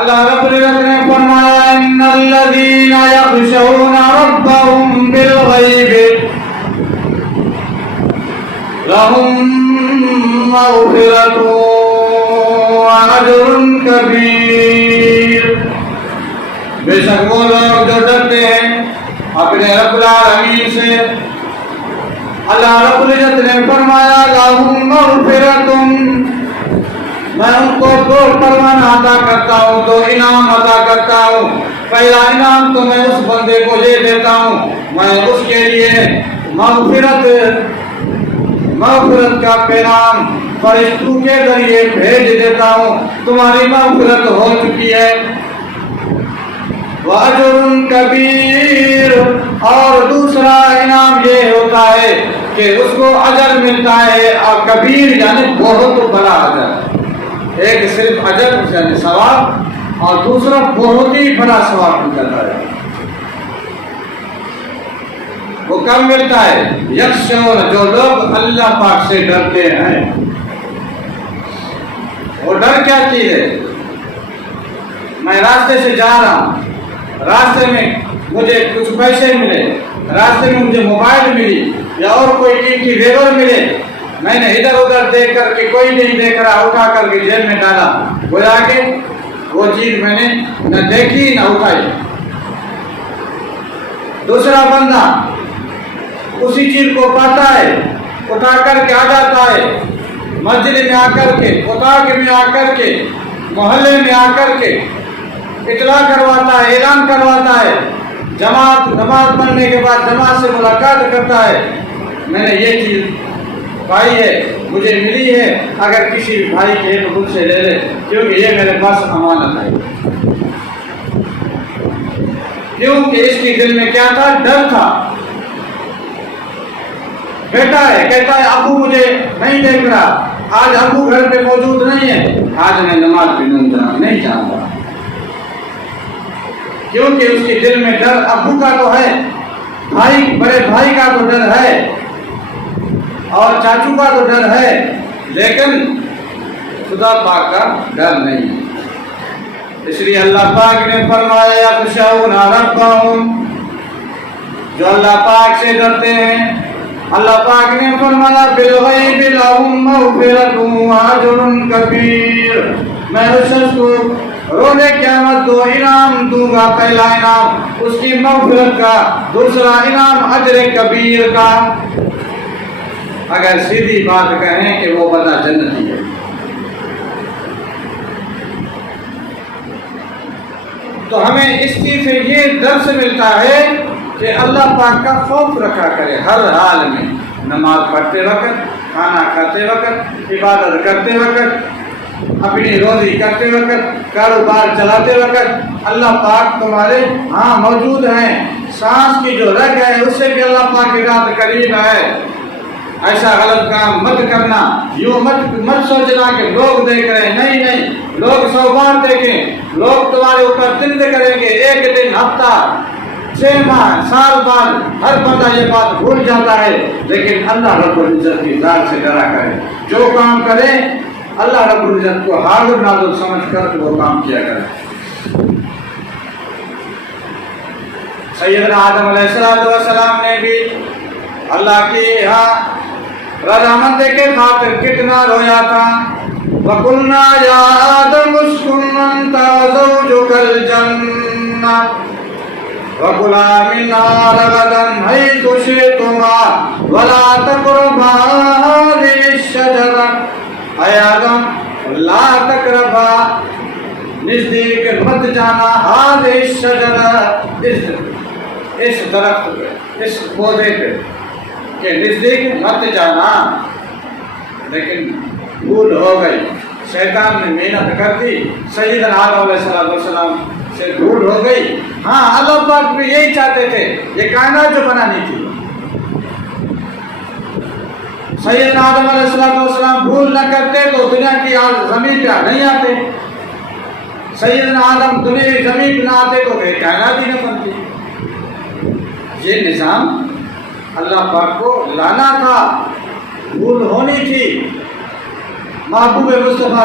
اللہ رب العزت نے فرمایا ان الذین یخشون ربهم بالغیب لهم مغفرۃ واجر کبیر. بے شک وہ لوگ جو ڈرتے ہیں اپنے رب العالمین سے، اللہ رب العزت نے فرمایا لهم مغفرۃ، میں ان کو دو پروانہ عطا کرتا ہوں، دو انعام عطا کرتا ہوں. پہلا انعام تو میں اس بندے کو یہ دیتا ہوں، میں اس کے لیے مغفرت کا پیغام فرشتوں کے ذریعے بھیج دیتا ہوں، تمہاری مغفرت ہو چکی ہے. وَأَجْرٌ کبیر، اور دوسرا انعام یہ ہوتا ہے کہ اس کو اجر ملتا ہے، اور کبیر یعنی بہت بڑا اجر. ایک صرف اجر یعنی ثواب، اور دوسرا بہت ہی بڑا ثواب ملتا ہے. وہ کب ملتا ہے؟ یخشون، جو لوگ اللہ پاک سے ڈرتے ہیں. وہ ڈر کیا چیز ہے؟ میں راستے سے جا رہا ہوں، راستے میں مجھے کچھ پیسے ملے، راستے میں مجھے موبائل ملی یا اور کوئی قیمتی زیور ملے، میں نے ادھر ادھر دیکھ کر کے کوئی نہیں دیکھ رہا، اٹھا کر کے جیب میں ڈالا، گویا کہ وہ چیز میں نے نہ دیکھی نہ اٹھائی. دوسرا بندہ اسی چیز کو پاتا ہے، اٹھا کر کے آ جاتا ہے، مسجد میں آ کر کے، اتاق میں آ کر کے، محلے میں آ کر کے اطلاع کرواتا ہے، اعلان کرواتا ہے، جماعت نماز پڑھنے کے بعد جماعت سے ملاقات کرتا ہے، میں نے یہ چیز پائی ہے، مجھے ملی ہے، اگر کسی بھائی کے تو مجھ سے لے لے، کیونکہ یہ میرے پاس امانت ہے. کیونکہ اس کی دل میں کیا تھا؟ ڈر تھا. بیٹا ہے، کہتا ہے ابو مجھے نہیں دیکھ رہا، آج ابو گھر پہ موجود نہیں ہے، آج میں نماز بھی نہیں جاؤں. کیونکہ اس کے دل میں ڈر ابو کا تو ہے، بھائی بڑے بھائی کا تو ڈر ہے، اور چاچو کا تو ڈر ہے، لیکن خدا پاک کا ڈر نہیں. اس لیے اللہ پاک نے فرمایا یخشون ربهم، جو اللہ پاک سے ڈرتے ہیں. اللہ پاک نے فرمایا بالغیب لهم مغفرۃ واجر کبیر، میں اس شخص کو روز قیامت دو انعام دوں گا. پہلا انعام اس کی مغفرت کا، دوسرا انعام اجر کبیر کا. اگر سیدھی بات کہیں کہ وہ بندہ جنتی ہے، تو ہمیں اس چیز سے یہ درس ملتا ہے کہ اللہ پاک کا خوف رکھا کرے ہر حال میں. نماز پڑھتے وقت، کھانا کھاتے وقت، عبادت کرتے وقت، اپنی روزی کرتے وقت، کاروبار چلاتے وقت اللہ پاک تمہارے ہاں موجود ہیں. سانس کی جو رگ ہے اس سے بھی اللہ پاک کی ذات قریب ہے. ایسا غلط کام مت کرنا، یوں مت سوچنا کہ لوگ دیکھ رہے ہیں. نہیں، لوگ 100 بار دیکھیں، لوگ تمہارے اوپر چند کریں گے، ایک دن، ہفتہ، 6 ماہ، سال بعد ہر بندہ یہ بات بھول جاتا ہے. لیکن اللہ رب العزت کی ذات سے ڈرا کرے، جو کام کرے اللہ رب العزت کو حاضر ناظر سمجھ کر وہ کام کیا کرے. سیدنا آدم علیہ السلام نے بھی اللہ کی یہاں رضامندی کے خاطر کتنا رویا تھا. وَقُلْنَا يَا آدَمُ اسْكُنْ أَنْتَ وَزَوْجُكَ الْجَنَّةَ وَكُلَا مِنْهَا رَغَدًا حَيْثُ شِئْتُمَا وَلَا تَقْرَبَا هَٰذِهِ الشَّجَرَةَ، اے آدم لا تقربا، نزدیک مت جانا، هَٰذِهِ الشَّجَرَةَ، اس درخت پہ، اس پودے پہ کہ نزدیک مت جانا. لیکن بھول ہو گئی، شیطان نے محنت کر دی، سیدنا آدم علیہ السلام سے بھول ہو گئی. ہاں اللہ پاک بھی یہی چاہتے تھے، یہ کائنات جو بنانی تھی. سیدنا آدم علیہ السلام بھول نہ کرتے تو دنیا کی زمین پہ نہیں آتے. سیدنا آدم زمین پہ نہ آتے تو کائنات ہی نہ بنتی. یہ نظام اللہ پاک کو لانا تھا، بھول ہونی تھی. محبوب مصطفیٰ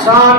60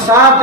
7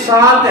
7